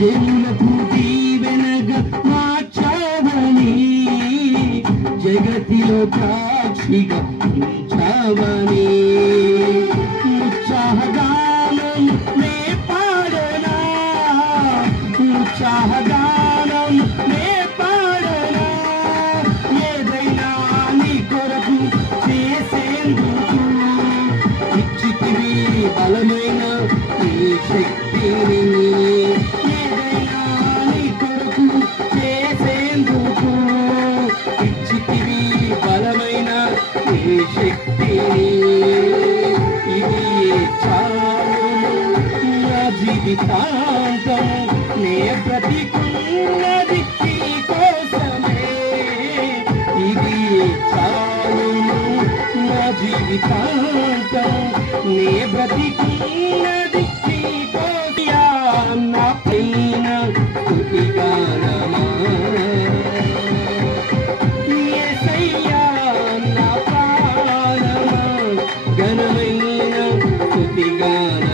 జనులకు దీవెనగా మార్చావని, జగతిలో సాక్షిగా ఉంచావని, ఉత్సాహగానం నే పాడనా, ఉత్సాహగానం నే పాడనా, ఏదైనా నీ కొరకు చేసేందుకు ఇచ్చితివి బలమైన నీ శక్తిని, ఏదైనా నీ కొరకు చేసేందుకు ఇచ్చితివి బలమైన నీ శక్తిని. ఇది చాలు నా జీవితాంతం, నే బ్రతికున్నది నీ కోసమే. ఇది చాలు నా జీవితాంతం, నే బ్రతికున్నది నీ కోసమా. నా పైన స్తుతిగానమా యేసయ్యా, నా ప్రాణమా ఘనమైన స్తుతిగానమా.